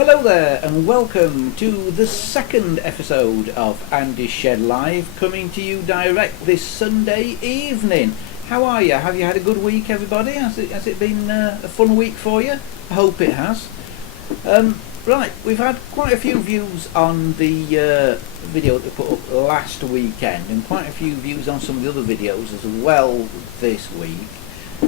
Hello there and welcome to the second episode of Andy's Shed Live, coming to you direct this Sunday evening. How are you? Have you had a good week, everybody? Has it been a fun week for you? I hope it has. Right, we've had quite a few views on the video that we put up last weekend, and quite a few views on some of the other videos as well this week,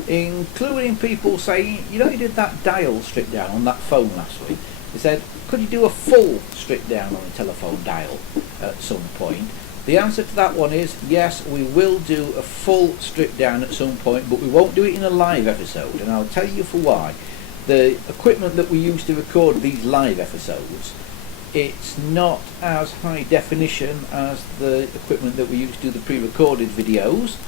including people saying, you know, you did that dial strip down on that phone last week. They said, could you do a full strip down on a telephone dial at some point? The answer to that one is yes, we will do a full strip down at some point, but we won't do it in a live episode, and I'll tell you for why. The equipment that we use to record these live episodes, it's not as high definition as the equipment that we use to do the pre-recorded videos.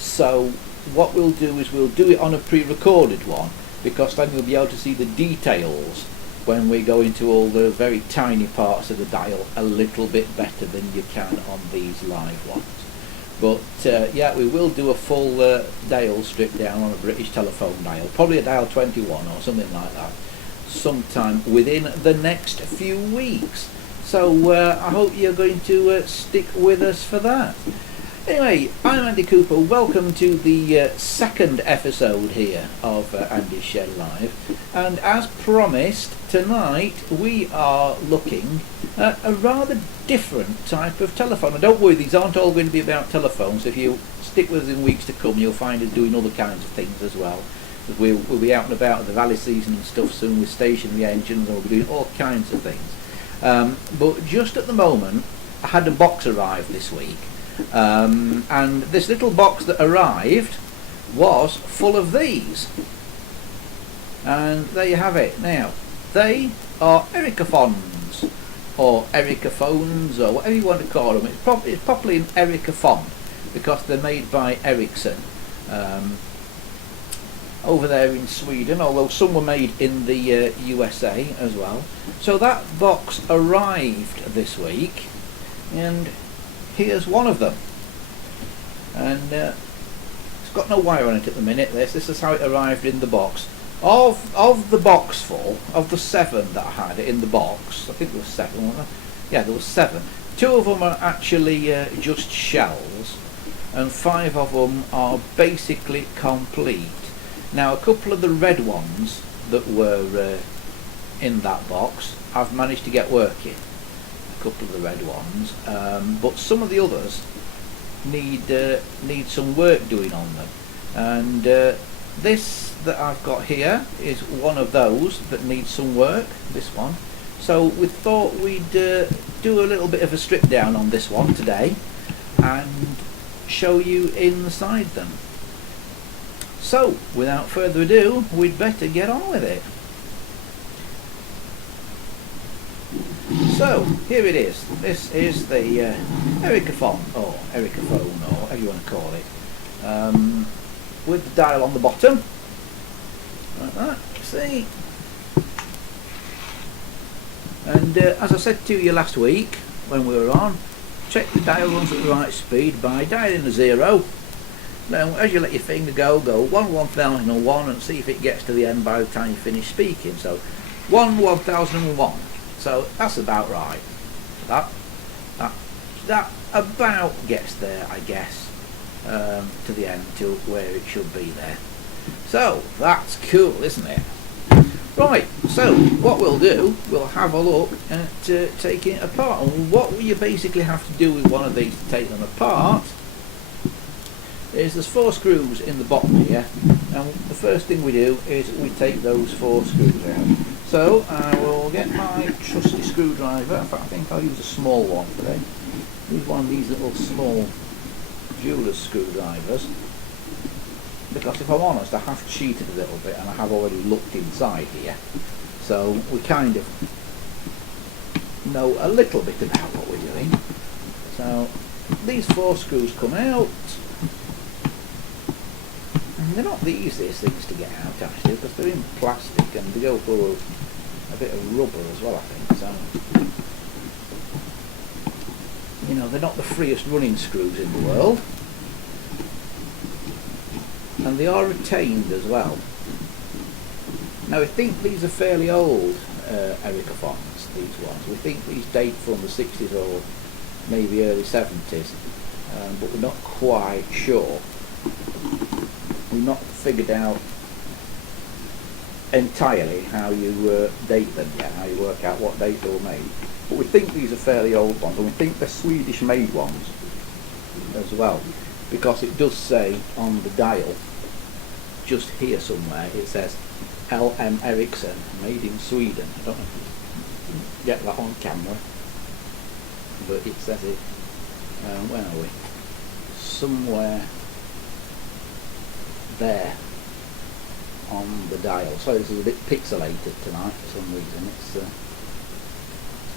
So what we'll do is we'll do it on a pre-recorded one, because then you'll be able to see the details when we go into all the very tiny parts of the dial a little bit better than you can on these live ones. But yeah, we will do a full dial strip down on a British telephone dial, probably a dial 21 or something like that, sometime within the next few weeks. So I hope you're going to stick with us for that. Anyway, I'm Andy Cooper. Welcome to the second episode here of Andy's Shed Live, and as promised, tonight we are looking at a rather different type of telephone. And don't worry, these aren't all going to be about telephones. If you stick with us in weeks to come, you'll find us doing other kinds of things as well. We'll be out and about at the valley season and stuff soon with stationary engines, and we'll be doing all kinds of things. But just at the moment, I had a box arrive this week. And this little box that arrived was full of these, and there you have it. Now they are Ericofons or Ericophones or whatever you want to call them. It's probably an Ericofon because they're made by Ericsson over there in Sweden, although some were made in the USA as well. So that box arrived this week, and here's one of them, and it's got no wire on it at the minute. This is how it arrived in the box. Of the box full, of the 7 that I had in the box, I think there was 7, wasn't there? Yeah, there was 7. 2 of them are actually just shells, and 5 of them are basically complete. Now a couple of the red ones that were in that box I've managed to get working. Couple of the red ones, but some of the others need some work doing on them, and this that I've got here is one of those that needs some work, this one. So we thought we'd do a little bit of a strip down on this one today and show you inside them. So without further ado, we'd better get on with it. So here it is. This is the Ericofon or Ericophone or whatever you want to call it, with the dial on the bottom like that. See, and as I said to you last week when we were on, check the dial runs at the right speed by dialing a 0. Now as you let your finger go 1001 and see if it gets to the end by the time you finish speaking. So 1001. So that's about right. That about gets there, I guess, to the end, to where it should be there. So that's cool, isn't it? Right, so what we'll do, we'll have a look at taking it apart. And what you basically have to do with one of these to take them apart is there's 4 screws in the bottom here, and the first thing we do is we take those 4 screws out. So I will get my trusty screwdriver. In fact, I think I'll use a small one today. Use one of these little small jeweler's screwdrivers, because if I'm honest, I have cheated a little bit and I have already looked inside here, so we kind of know a little bit about what we're doing. So these 4 screws come out. They're not the easiest things to get out actually, because they're in plastic and they go for a bit of rubber as well, I think. So, you know, they're not the freest running screws in the world, and they are retained as well. Now we think these are fairly old Ericofons, these ones. We think these date from the 60s or maybe early 70s, but we're not quite sure. We've not figured out entirely how you date them yet, how you work out what date they were made. But we think these are fairly old ones, and we think they're Swedish made ones as well, because it does say on the dial, just here somewhere, it says LM Ericsson, made in Sweden. I don't know if you can get that on camera, but it says it, where are we? Somewhere there on the dial. So this is a bit pixelated tonight for some reason. It's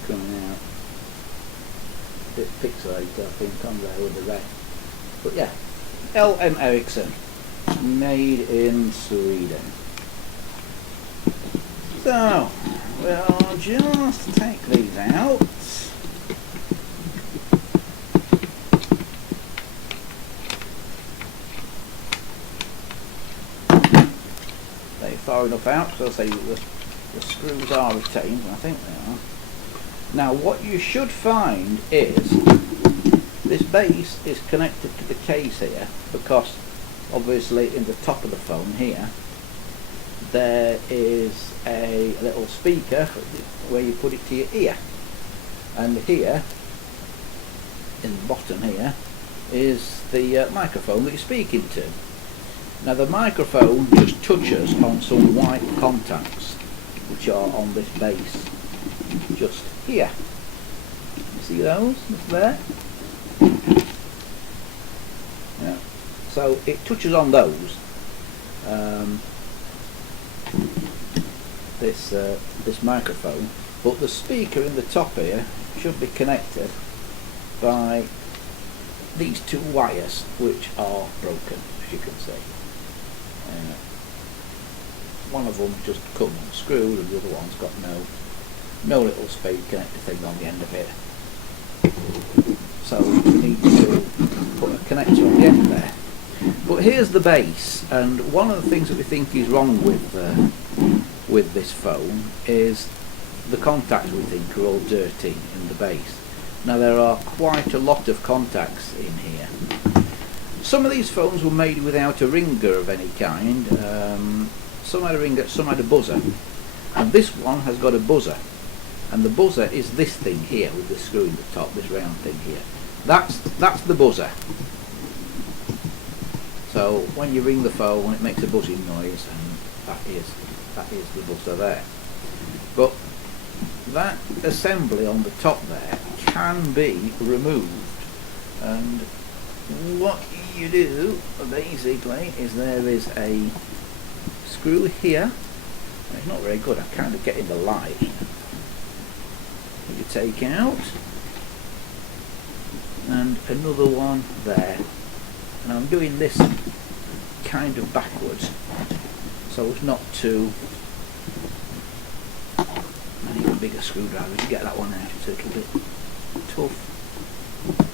coming out a bit pixelated, I think, on there with the red. But yeah, LM Ericsson, made in Sweden. So we'll just take these out. They're far enough out, so I'll say the screws are retained, and I think they are. Now what you should find is this base is connected to the case here, because obviously in the top of the phone here there is a little speaker where you put it to your ear, and here in the bottom here is the microphone that you're speaking to. Now the microphone just touches on some white contacts which are on this base just here. You see those there? Yeah. So it touches on those. This microphone, but the speaker in the top here should be connected by these two wires, which are broken, as you can see. One of them just come unscrewed, and the other one's got no little speed connector thing on the end of it. So we need to put a connector on the end there. But here's the base, and one of the things that we think is wrong with this phone is the contacts we think are all dirty in the base. Now there are quite a lot of contacts in here. Some of these phones were made without a ringer of any kind. Some had a ringer, some had a buzzer, and this one has got a buzzer, and the buzzer is this thing here with the screw in the top, this round thing here. That's the buzzer. So when you ring the phone, it makes a buzzing noise, and that is the buzzer there. But that assembly on the top there can be removed, and what you do basically is there is a screw here. It's not very good, I'm kind of getting the light. You take out, and another one there, and I'm doing this kind of backwards so as not to. I need a bigger screwdriver to get that one out, it's a little bit tough.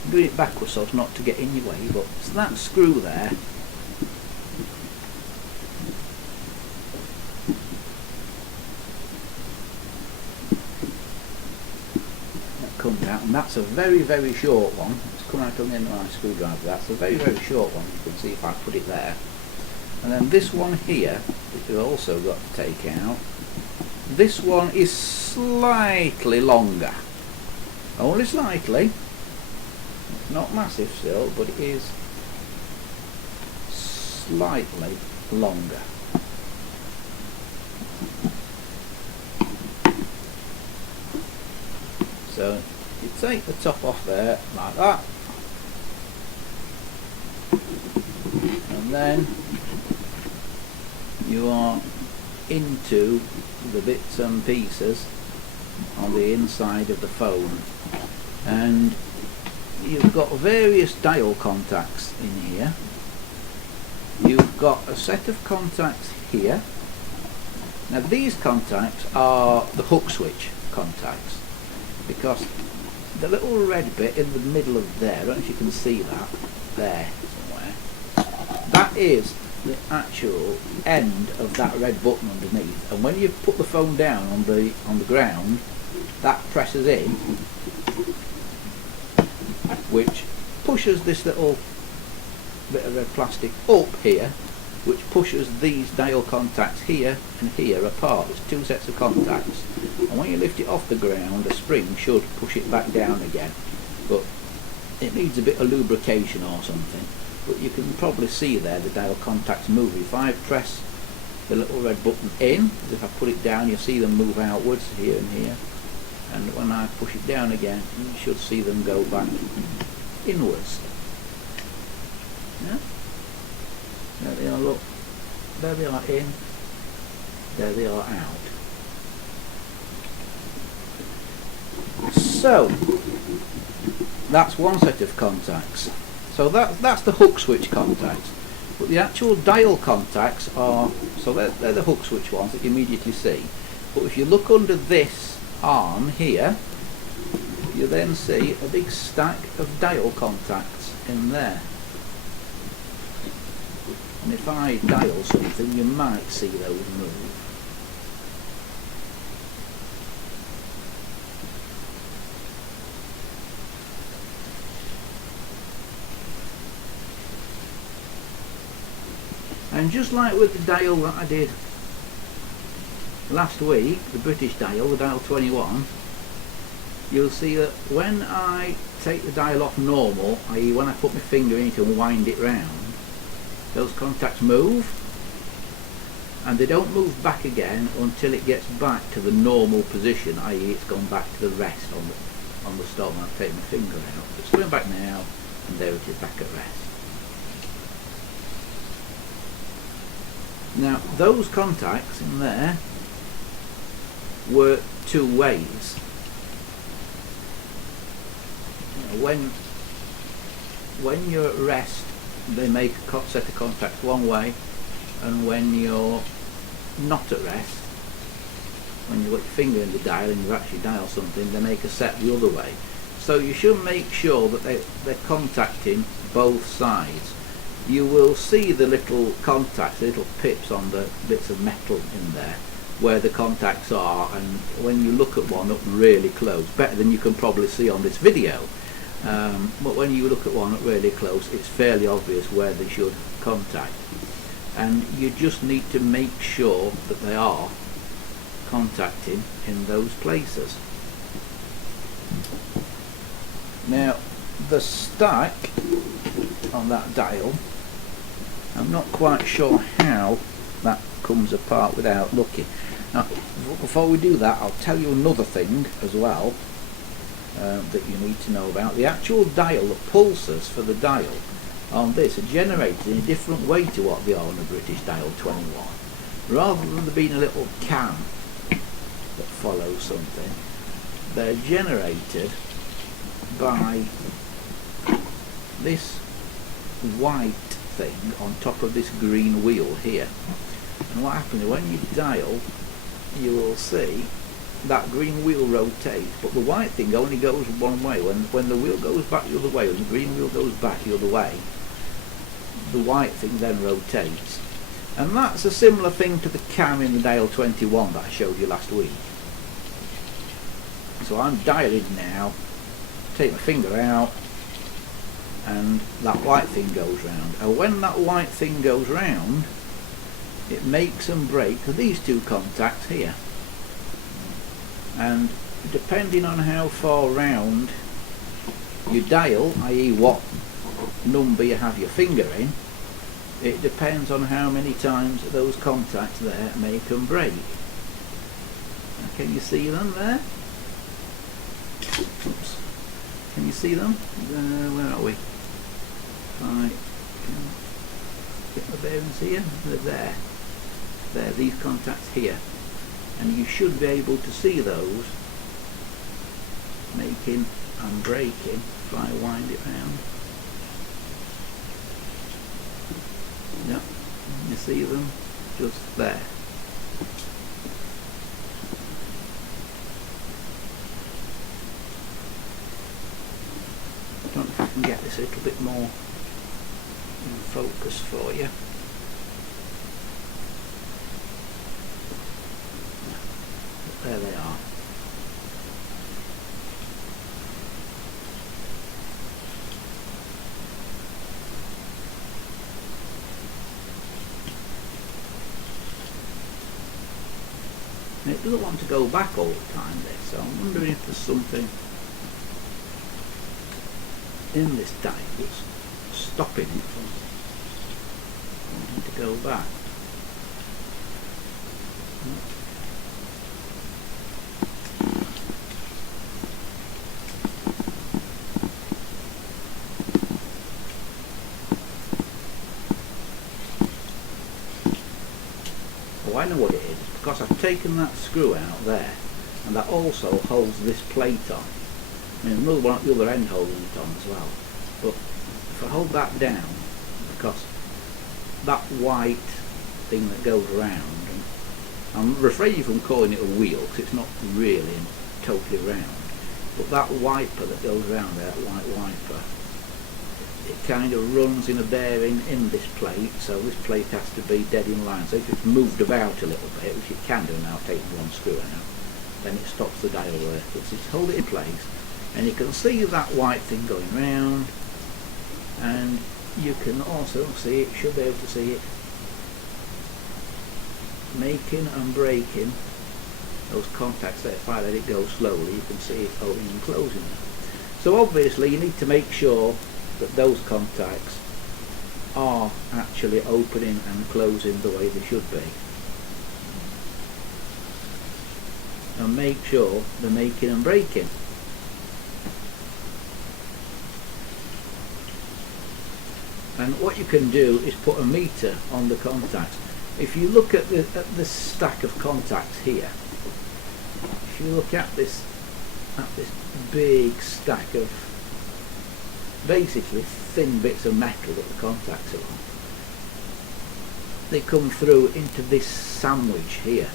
I'm doing it backwards so as not to get in your way, but it's that screw there. That comes out, and that's a very, very short one. It's come out on the end of my screwdriver. That's a very, very short one. You can see if I put it there. And then this one here, which we've also got to take out. This one is slightly longer. Only slightly. It's not massive still, but it is slightly longer. So you take the top off there like that, and then you are into the bits and pieces on the inside of the phone, and you've got various dial contacts in here. You've got a set of contacts here. Now these contacts are the hook switch contacts, because the little red bit in the middle of there, I don't know if you can see that, there somewhere, that is the actual end of that red button underneath, and when you put the phone down on the ground, that presses in, which pushes this little bit of red plastic up here, which pushes these dial contacts here and here apart. It's two sets of contacts, and when you lift it off the ground, a spring should push it back down again, but it needs a bit of lubrication or something. But you can probably see there the dial contacts move. If I press the little red button in, if I put it down, you see them move outwards here and here, and when I push it down again, you should see them go back inwards. Yeah? There they are, look. There they are in, there they are out. So, that's one set of contacts. So that's the hook switch contacts. But the actual dial contacts are, so they're the hook switch ones that you immediately see. But if you look under this arm here, you then see a big stack of dial contacts in there. And if I dial something, you might see those move. And just like with the dial that I did last week, the British dial, the dial 21, you'll see that when I take the dial off normal, i.e. when I put my finger in it and wind it round, those contacts move, and they don't move back again until it gets back to the normal position, i.e. it's gone back to the rest on the stop. I've taken my finger out. It's going back now, and there it is, back at rest. Now those contacts in there work two ways. When you're at rest, they make a set of contacts one way, and when you're not at rest, when you put your finger in the dial and you actually dial something, they make a set the other way. So you should make sure that they're contacting both sides. You will see the little contacts, the little pips on the bits of metal in there where the contacts are, and when you look at one up really close, better than you can probably see on this video, but when you look at one up really close, it's fairly obvious where they should contact, and you just need to make sure that they are contacting in those places. Now the stack on that dial, I'm not quite sure how that comes apart without looking. Now before we do that, I'll tell you another thing as well that you need to know about. The actual dial, the pulses for the dial on this are generated in a different way to what they are on the British dial 21. Rather than there being a little cam that follows something, they're generated by this white thing on top of this green wheel here. And what happens is when you dial, you will see that green wheel rotates, but the white thing only goes one way. When the wheel goes back the other way, when the green wheel goes back the other way, the white thing then rotates. And that's a similar thing to the cam in the dial 21 that I showed you last week. So I'm dialing now, take my finger out, and that white thing goes round. And when that white thing goes round, it makes and breaks these two contacts here. And depending on how far round you dial, i.e. what number you have your finger in, it depends on how many times those contacts there make and break. Now, can you see them there? Oops. Can you see them? Where are we? If I can get the bearings here, they're there. There, these contacts here. And you should be able to see those making and breaking if I wind it round. Yep, you see them just there. I don't know if I can get this a little bit more in focus for you. it doesn't want to go back all the time, this. So I'm wondering if there's something in this die that's stopping it from wanting to go back. Oh, I know what it is, because I've taken that screw out there, and that also holds this plate on. I mean, another one at the other end holding it on as well. But if I hold that down, because that white thing that goes around, and I'm refraining from calling it a wheel, because it's not really totally round, but that wiper that goes around there, that white wiper, it kind of runs in a bearing in this plate, so this plate has to be dead in line. So if it's moved about a little bit, which it can do now, taking one screw out, then it stops the dial working. So just hold it in place, and you can see that white thing going round, and you can also see it, should be able to see it, making and breaking those contacts there. If I let it go slowly, you can see it opening and closing. So obviously you need to make sure that those contacts are actually opening and closing the way they should be, and make sure they're making and breaking. And what you can do is put a meter on the contacts. If you look at this stack of contacts here, if you look at this big stack of basically thin bits of metal that the contacts are on, they come through into this sandwich here,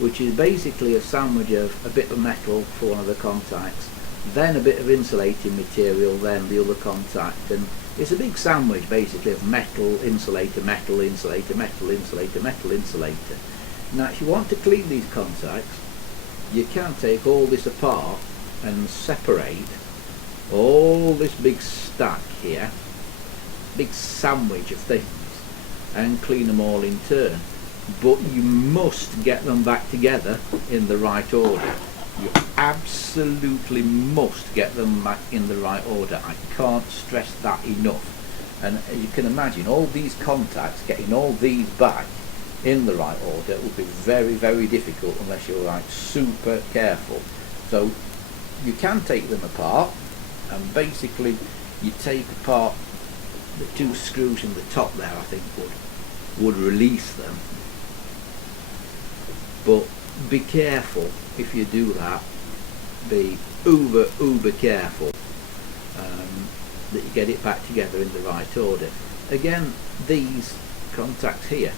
which is basically a sandwich of a bit of metal for one of the contacts, then a bit of insulating material, then the other contact, and it's a big sandwich basically of metal, insulator, metal, insulator, metal, insulator, metal, insulator. Now if you want to clean these contacts, you can take all this apart and separate all this big stack here, big sandwich of things, and clean them all in turn. But you must get them back together in the right order. You absolutely must get them back in the right order. I can't stress that enough. And as you can imagine, all these contacts, getting all these back in the right order would be very, very difficult unless you're like super careful. So you can take them apart, and basically you take apart the two screws in the top there, I think would release them. But be careful if you do that, be uber careful that you get it back together in the right order. Again, these contacts here,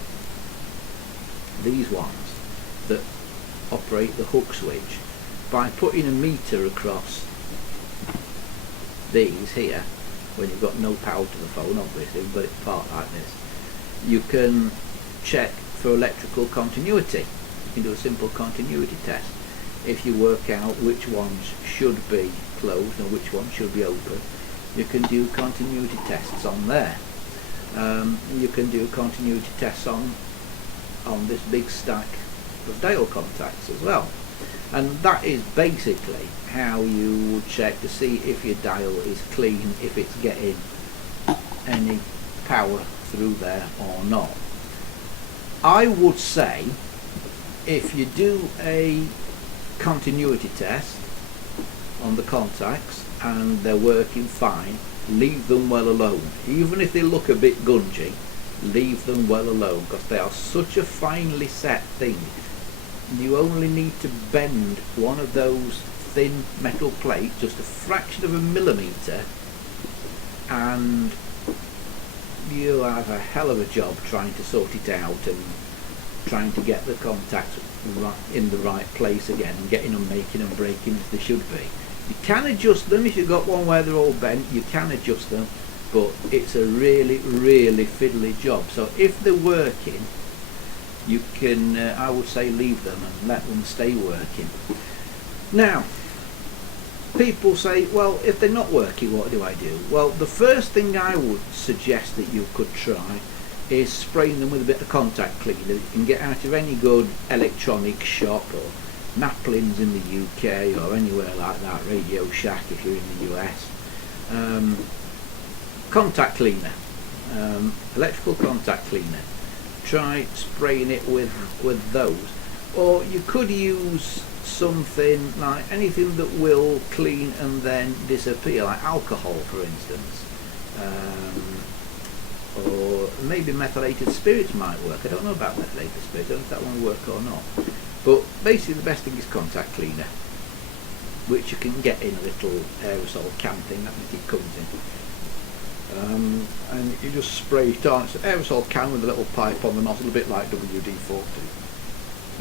these ones that operate the hook switch, by putting a meter across these here, when you've got no power to the phone, obviously, but it's apart like this, you can check for electrical continuity. You can do a simple continuity test. If you work out which ones should be closed and which ones should be open, you can do continuity tests on there. You can do continuity tests on this big stack of dial contacts as well. And that is basically how you would check to see if your dial is clean, if it's getting any power through there or not. I would say if you do a continuity test on the contacts and they're working fine, leave them well alone. Even if they look a bit gungy, leave them well alone, because they are such a finely set thing. You only need to bend one of those thin metal plates just a fraction of a millimetre, and you'll have a hell of a job trying to sort it out and trying to get the contacts right in the right place again, and getting them making and breaking as they should be. You can adjust them if you've got one where they're all bent, you can adjust them, but it's a really fiddly job. So if they're working, you can, I would say, leave them and let them stay working. Now, people say, well, if they're not working, what do I do? Well, the first thing I would suggest that you could try is spraying them with a bit of contact cleaner that you can get out of any good electronics shop, or Naplin's in the UK or anywhere like that, Radio Shack if you're in the US. Contact cleaner, electrical contact cleaner. Try spraying it with those, or you could use something like anything that will clean and then disappear, like alcohol for instance, or maybe methylated spirits might work. I don't know about methylated spirits, I don't know if that one will work or not, but basically the best thing is contact cleaner, which you can get in a little aerosol can thing. I think it comes in, and you just spray it on. It's an aerosol can with a little pipe on the nozzle, a bit like WD-40,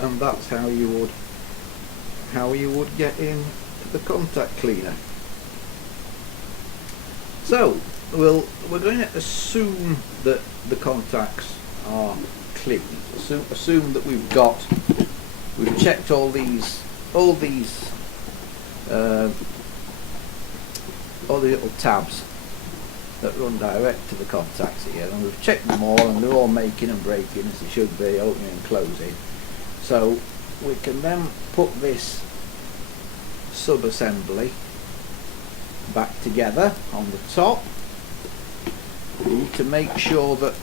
and that's how you would get in the contact cleaner. So we're going to assume that the contacts are clean. Assume that we've checked all these little tabs that run direct to the contacts here, and we've checked them all, and they're all making and breaking as they should be, opening and closing. So we can then put this sub-assembly back together on the top. We need to make sure that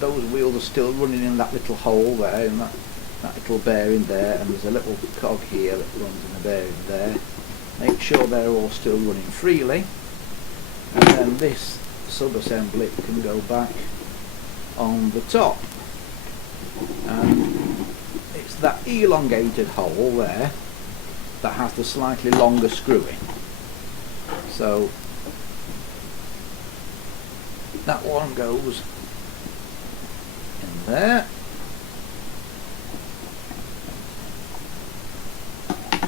those wheels are still running in that little hole there, in that little bearing there, and there's a little cog here that runs in the bearing there. Make sure they're all still running freely, and then this sub-assembly can go back on the top, and it's that elongated hole there that has the slightly longer screw in. So that one goes in there.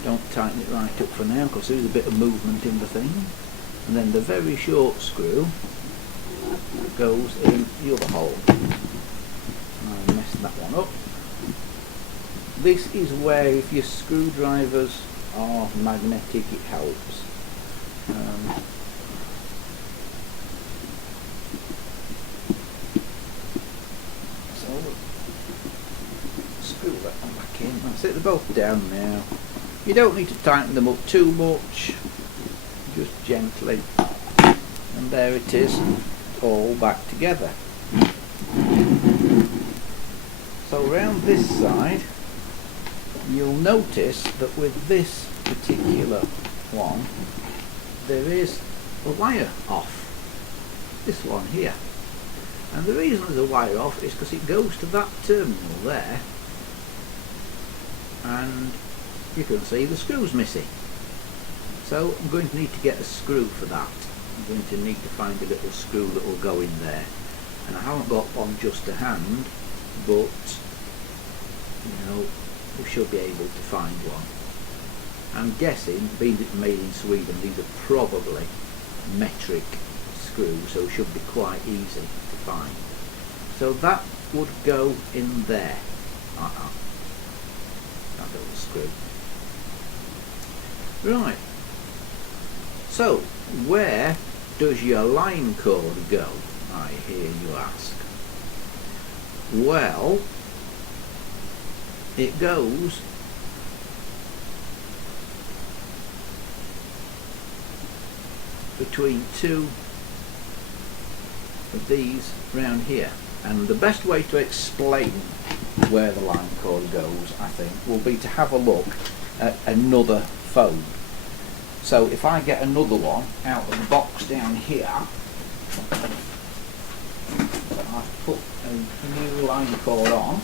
Don't tighten it right up for now because there's a bit of movement in the thing. And then the very short screw goes in the other hole. I messed that one up. This is where, if your screwdrivers are magnetic, it helps. So screw that one back in. That's it, they're both down now. You don't need to tighten them up too much, just gently, and there it is, all back together. So round this side, you'll notice that with this particular one, there is a wire off, this one here, and the reason there's a wire off is because it goes to that terminal there, and you can see the screw's missing. So I'm going to need to get a screw for that. I'm going to need to find a little screw that will go in there, and I haven't got one just to hand, but we should be able to find one. I'm guessing, being it's made in Sweden, these are probably metric screws, so it should be quite easy to find. So that would go in there. That little screw. Right. So, where does your line cord go, I hear you ask? Well, it goes between two of these round here, and the best way to explain where the line cord goes, I think, will be to have a look at another phone. So if I get another one out of the box down here, so I've put a new line cord on,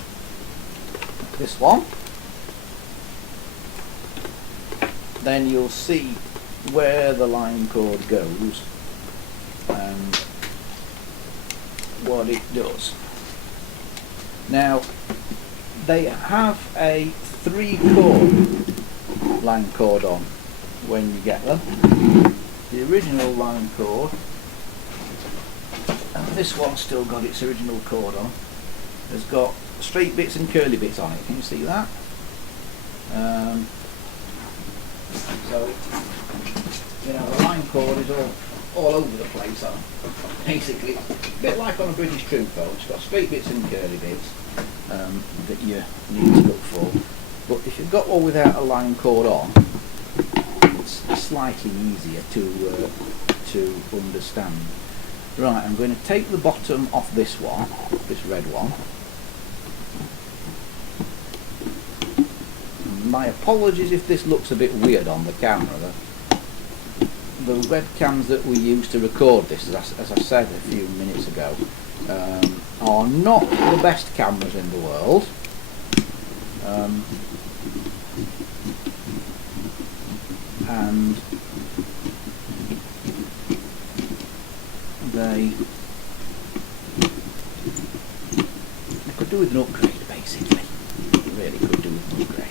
this one, then you'll see where the line cord goes and what it does. Now, they have a 3-cord line cord on when you get them. The original line cord, and this one's still got its original cord on, has got straight bits and curly bits on it. Can you see that? So the line cord is all all over the place on. Basically, it's a bit like on a British Trumpo. It's got straight bits and curly bits that you need to look for. But if you've got one without a line cord on, it's slightly easier to understand. Right, I'm going to take the bottom off this one, this red one. My apologies if this looks a bit weird on the camera. The webcams that we use to record this, as I said a few minutes ago, are not the best cameras in the world. And they could do with an upgrade, basically. They really could do with an upgrade.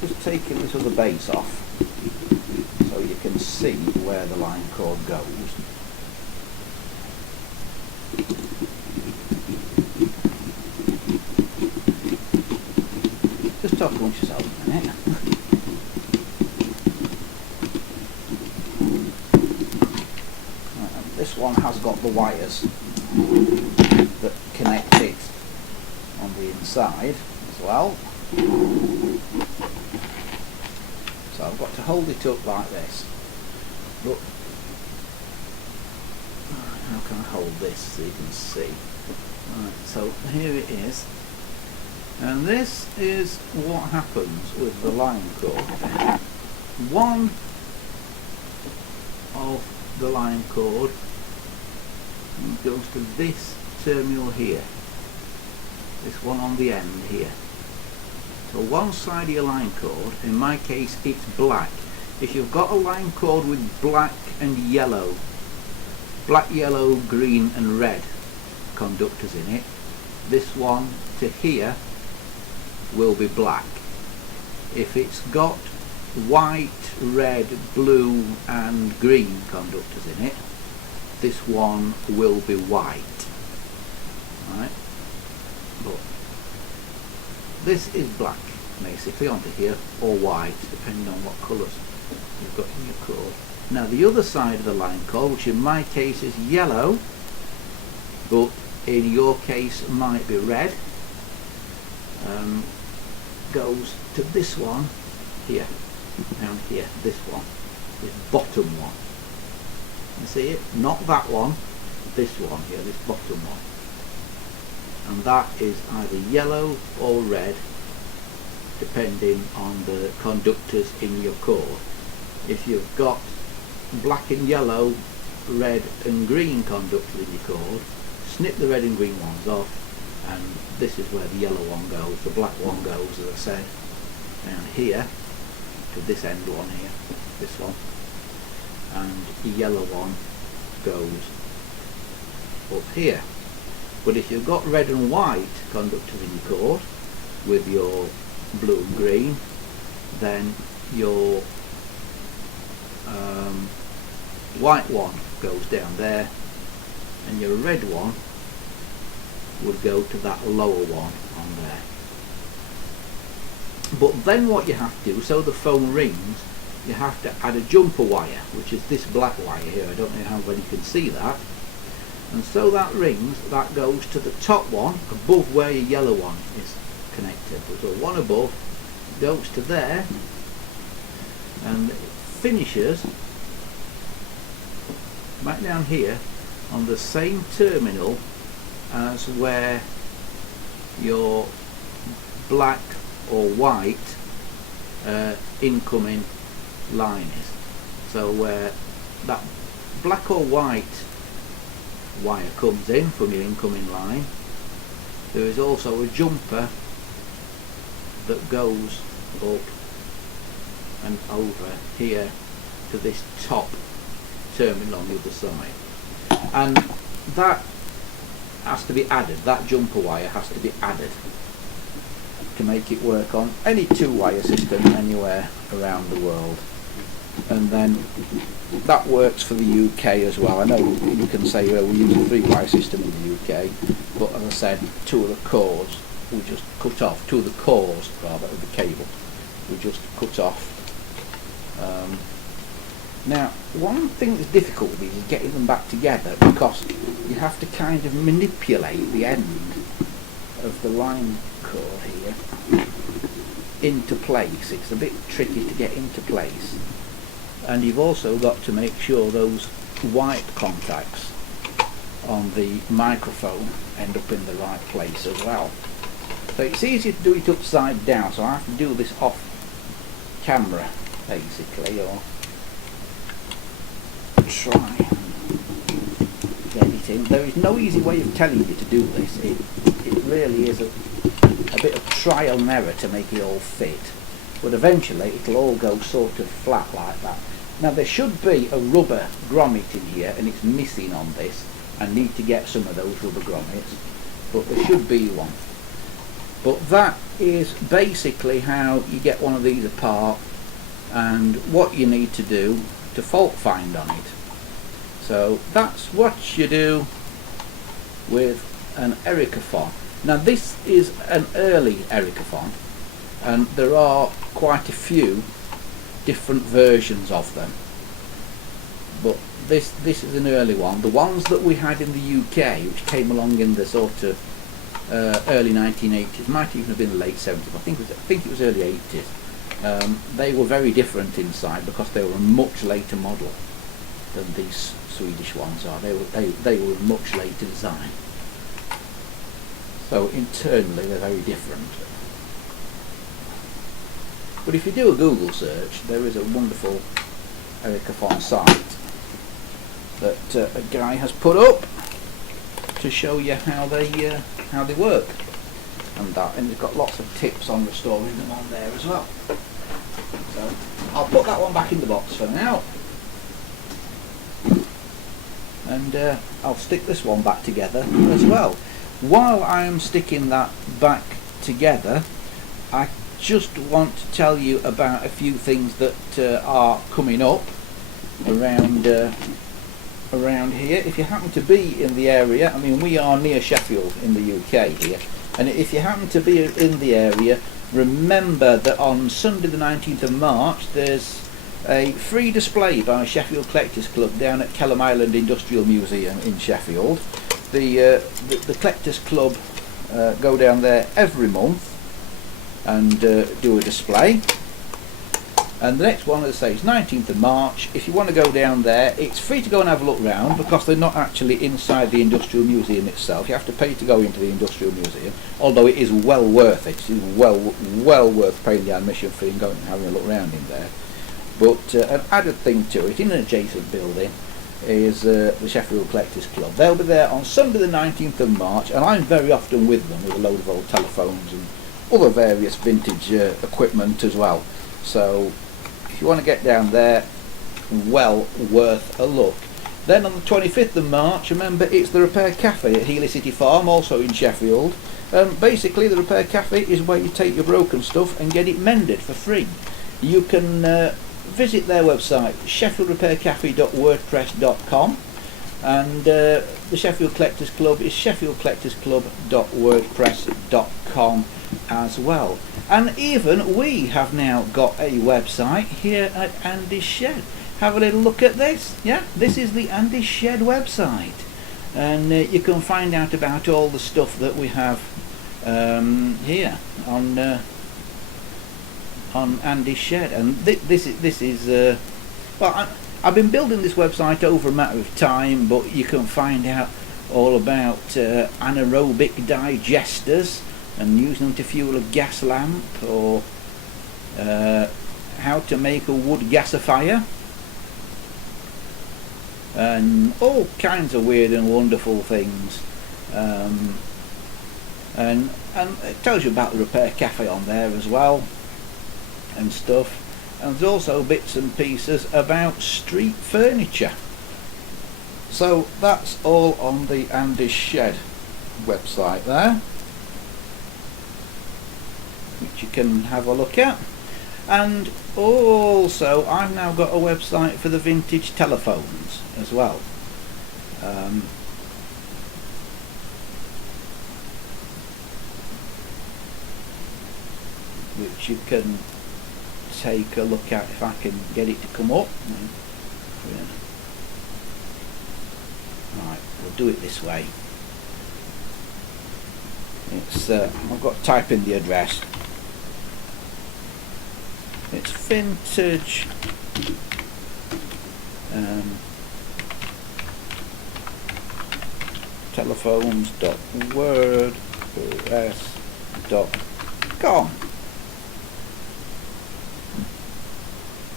Just taking this other base off so you can see where the line cord goes. Just talk amongst yourselves a minute. This one has got the wires that connect it on the inside as well. So I've got to hold it up like this. But how can I hold this so you can see? Right, so here it is. And this is what happens with the line cord. One of the line cord goes to this terminal here, this one on the end here. So one side of your line cord, in my case it's black. If you've got a line cord with black and yellow, black, yellow, green and red conductors in it, this one to here will be black. If it's got white, red, blue and green conductors in it, this one will be white. Right? But this is black basically onto here, or white, depending on what colours you've got in your cord. Now the other side of the line cord, which in my case is yellow, but in your case might be red, goes to this one here, down here, this one, this bottom one. You see it? Not that one, this one here, this bottom one. And that is either yellow or red, depending on the conductors in your cord. If you've got black and yellow, red and green conductors in your cord, snip the red and green ones off, and this is where the yellow one goes. The black one goes, as I said, down here to this end one here, this one, and the yellow one goes up here. But if you've got red and white conductors in your cord with your blue and green, then your white one goes down there, and your red one would go to that lower one on there. But then what you have to do, so the phone rings, you have to add a jumper wire, which is this black wire here. I don't know how well you can see that. And so that rings, that goes to the top one above where your yellow one is connected. So one above goes to there, and it finishes back down here on the same terminal as where your black or white incoming line is. So where that black or white wire comes in from your incoming line, there is also a jumper that goes up and over here to this top terminal on the other side, and that has to be added. That jumper wire has to be added to make it work on any two-wire system anywhere around the world. And then that works for the UK as well. I know you can say, well, we use a three-wire system in the UK, but as I said, two of the cords we just cut off, two of the cores rather of the cable we just cut off Now, one thing that's difficult with these is getting them back together, because you have to kind of manipulate the end of the line cord here into place. It's a bit tricky to get into place, and you've also got to make sure those white contacts on the microphone end up in the right place as well. So it's easier to do it upside down, so I have to do this off camera basically, or try and get it in. There is no easy way of telling you to do this. It really is a bit of trial and error to make it all fit, but eventually it'll all go sort of flat like that. Now there should be a rubber grommet in here, and it's missing on this. I need to get some of those rubber grommets, but there should be one. But that is basically how you get one of these apart, and what you need to do to fault find on it. So that's what you do with an Ericofon. Now this is an early Ericofon, and there are quite a few different versions of them, but this is an early one. The ones that we had in the UK, which came along in the sort of early 1980s, might even have been the late 70s, I think it was early 80s, they were very different inside because they were a much later model than these Swedish ones are. They were a much later design, so internally they're very different. But if you do a Google search, there is a wonderful Ericofon site that a guy has put up to show you how they work, and it's got lots of tips on restoring them on there as well. So I'll put that one back in the box for now, and I'll stick this one back together as well. While I am sticking that back together, I just want to tell you about a few things that are coming up around here. If you happen to be in the area, I mean, we are near Sheffield in the UK here, and if you happen to be in the area, remember that on Sunday the 19th of March there's a free display by Sheffield Collectors Club down at Kelham Island Industrial Museum in Sheffield. The Collectors Club go down there every month and do a display, and the next one, as I say, is 19th of March. If you want to go down there, it's free to go and have a look round, because they're not actually inside the Industrial Museum itself. You have to pay to go into the Industrial Museum, although it is well worth it. It is well worth paying the admission fee and going and having a look round in there. But an added thing to it, in an adjacent building, is the Sheffield Collectors Club. They'll be there on Sunday the 19th of March, and I'm very often with them with a load of old telephones and other various vintage equipment as well. So if you want to get down there, well worth a look. Then on the 25th of March, remember, it's the Repair Cafe at Healy City Farm, also in Sheffield. Basically the Repair Cafe is where you take your broken stuff and get it mended for free. You can visit their website, sheffieldrepaircafe.wordpress.com, and the Sheffield Collectors Club is sheffieldcollectorsclub.wordpress.com as well. And even we have now got a website here at Andy's Shed. Have a little look at this. Yeah, this is the Andy's Shed website, and you can find out about all the stuff that we have here on Andy's Shed. And this is well, I've been building this website over a matter of time, but you can find out all about anaerobic digesters and using them to fuel a gas lamp, or how to make a wood gasifier, and all kinds of weird and wonderful things. And it tells you about the Repair Cafe on there as well and stuff. And there's also bits and pieces about street furniture. So that's all on the Andy's Shed website there, which you can have a look at. And also I've now got a website for the vintage telephones as well, which you can take a look at if I can get it to come up. Right, we'll do it this way. It's I've got to type in the address. It's vintage telephones.wordpress.com.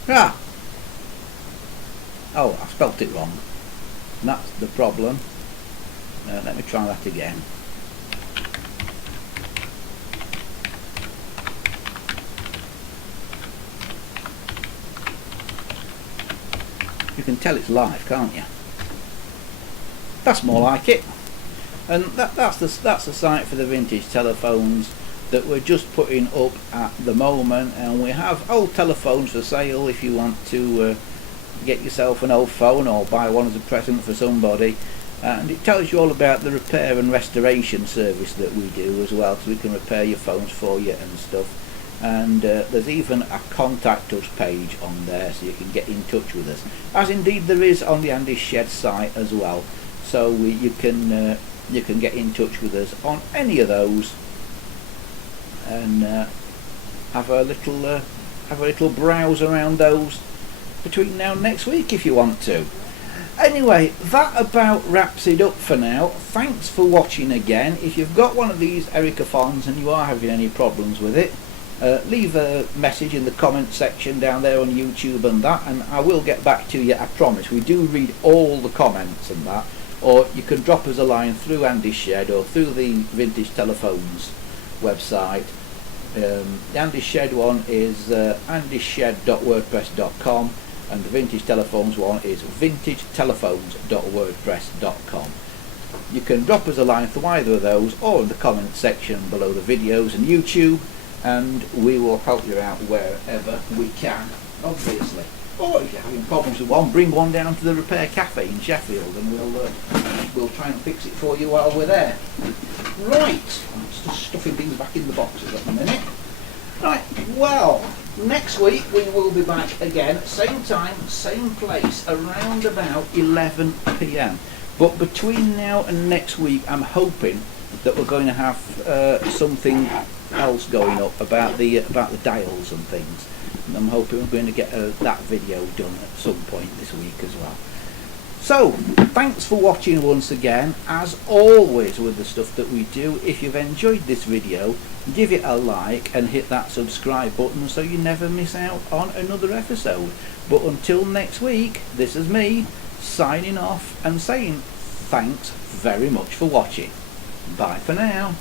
Ah! Oh, I spelt it wrong. And that's the problem. Let me try that again. You can tell it's live, can't you? That's more like it. And that's the site for the vintage telephones that we're just putting up at the moment, and we have old telephones for sale if you want to get yourself an old phone or buy one as a present for somebody. And it tells you all about the repair and restoration service that we do as well, so we can repair your phones for you and stuff. And there's even a contact us page on there, so you can get in touch with us, as indeed there is on the Andy Shed site as well. So you can get in touch with us on any of those, and have a little browse around those between now and next week if you want to. Anyway, that about wraps it up for now. Thanks for watching again. If you've got one of these Ericofons and you are having any problems with it, leave a message in the comment section down there on YouTube and that, and I will get back to you, I promise. We do read all the comments and that. Or you can drop us a line through Andy's Shed or through the Vintage Telephones website. The Andy's Shed one is andyshed.wordpress.com, and the Vintage Telephones one is vintagetelephones.wordpress.com. You can drop us a line through either of those or in the comment section below the videos and YouTube, and we will help you out wherever we can, obviously. Or if you're having problems with one, bring one down to the Repair Cafe in Sheffield, and we'll try and fix it for you while we're there. Right, I'm just stuffing things back in the boxes at the minute. Right, well, next week we will be back again, same time, same place, around about 11 PM. But between now and next week, I'm hoping that we're going to have something else going up about the dials and things. And I'm hoping we're going to get that video done at some point this week as well. So, thanks for watching once again. As always with the stuff that we do, if you've enjoyed this video, give it a like and hit that subscribe button so you never miss out on another episode. But until next week, this is me signing off and saying thanks very much for watching. Bye for now.